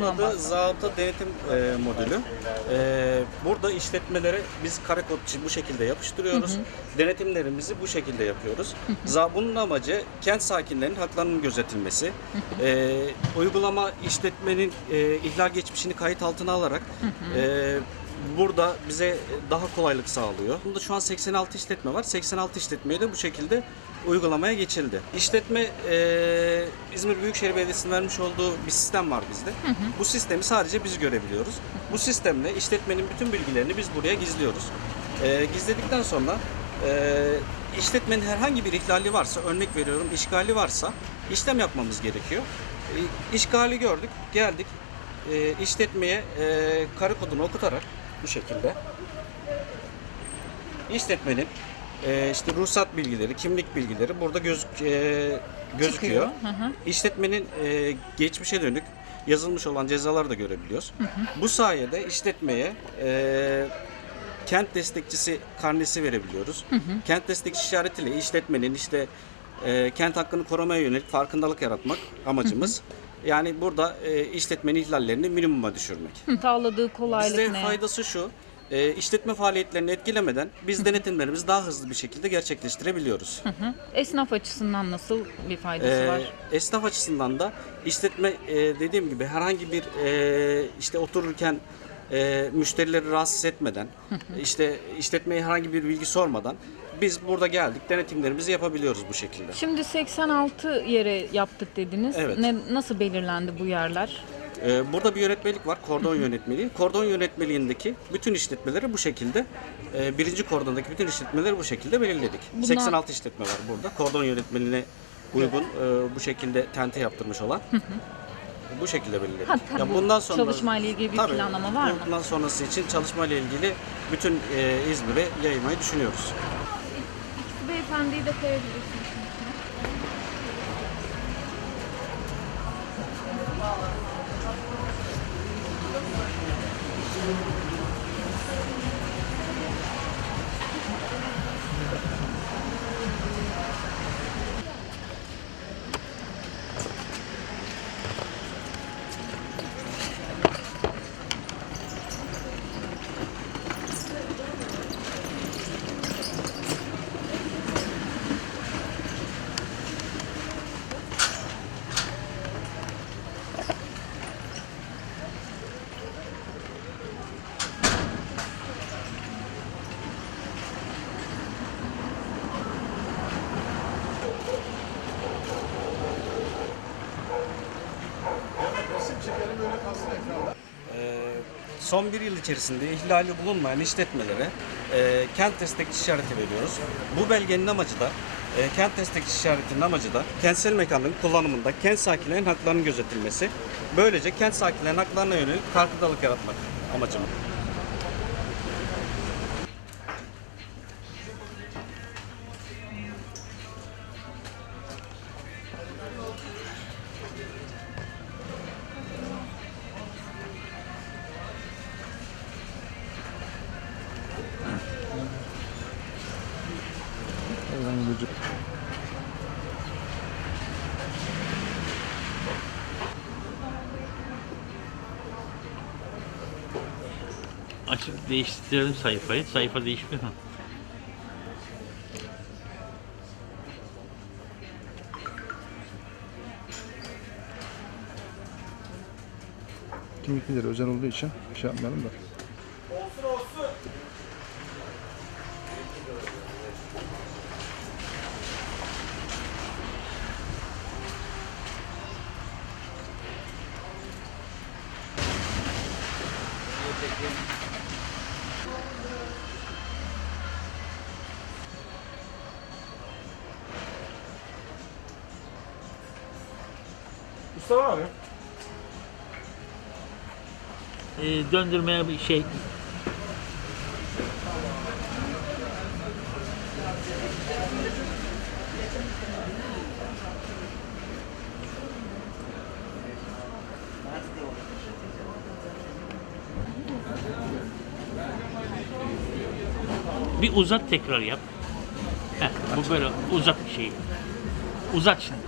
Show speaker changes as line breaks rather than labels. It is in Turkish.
Bunun adı zabıta denetim e, modülü. E, burada işletmelere biz kare kod için bu şekilde yapıştırıyoruz. Denetimlerimizi bu şekilde yapıyoruz. Za- Bunun amacı kent sakinlerinin haklarının gözetilmesi. E, uygulama işletmenin e, ihlal geçmişini kayıt altına alarak e, burada bize daha kolaylık sağlıyor. Bunda şu an 86 işletme var. 86 işletmeye de bu şekilde uygulamaya geçildi. İşletme e, İzmir Büyükşehir Belediyesi'nin vermiş olduğu bir sistem var bizde. Bu sistemi sadece biz görebiliyoruz. Bu sistemle işletmenin bütün bilgilerini biz buraya gizliyoruz. E, gizledikten sonra e, işletmenin herhangi bir ihlali varsa, örnek veriyorum işgali varsa işlem yapmamız gerekiyor. E, işgali gördük, geldik e, işletmeye e, karı kodunu okutarak bu şekilde işletmenin e, işte ruhsat bilgileri, kimlik bilgileri burada göz, e, gözüküyor.
Hı hı.
İşletmenin e, geçmişe dönük yazılmış olan cezaları da görebiliyoruz. Bu sayede işletmeye e, kent destekçisi karnesi verebiliyoruz. Kent destekçi işaretiyle işletmenin işte e, kent hakkını korumaya yönelik farkındalık yaratmak amacımız. Yani burada e, işletmenin ihlallerini minimuma düşürmek.
Sağladığı kolaylık
Bize
ne?
faydası şu, e, işletme faaliyetlerini etkilemeden biz denetimlerimizi daha hızlı bir şekilde gerçekleştirebiliyoruz.
Hı. Esnaf açısından nasıl bir faydası
E,
var?
esnaf açısından da işletme e, dediğim gibi herhangi bir e, işte otururken e, müşterileri rahatsız etmeden, işte işletmeye herhangi bir bilgi sormadan biz burada geldik denetimlerimizi yapabiliyoruz bu şekilde.
Şimdi 86 yere yaptık dediniz.
Evet.
Ne, nasıl belirlendi bu yerler?
Ee, Burada bir yönetmelik var, kordon yönetmeliği. Kordon yönetmeliğindeki bütün işletmeleri bu şekilde, e, birinci kordondaki bütün işletmeleri bu şekilde belirledik.
Bunlar-
86 işletme var burada. Kordon yönetmeliğine uygun e, bu şekilde tente yaptırmış olan. Bu şekilde belirledik.
Ha, tabii bu çalışmayla ilgili bir planlama var mı?
Bundan sonrası için çalışmayla ilgili bütün e, İzmir'e yaymayı düşünüyoruz.
sunday the
3rd son bir yıl içerisinde ihlali bulunmayan işletmelere e, kent destekçi işareti veriyoruz. Bu belgenin amacı da e, kent destekçi işaretinin amacı da kentsel mekanların kullanımında kent sakinlerinin haklarının gözetilmesi. Böylece kent sakinlerinin haklarına yönelik farkındalık yaratmak amacımız.
Açıp değiştirelim sayfayı. Sayfa değişmiyor mu?
Kimlik bilgileri özel olduğu için şey yapmayalım da.
Mustafa abi.
Ee, döndürmeye bir şey Bir uzat tekrar yap. Heh, bu böyle uzat bir şeyi. Uzat şimdi.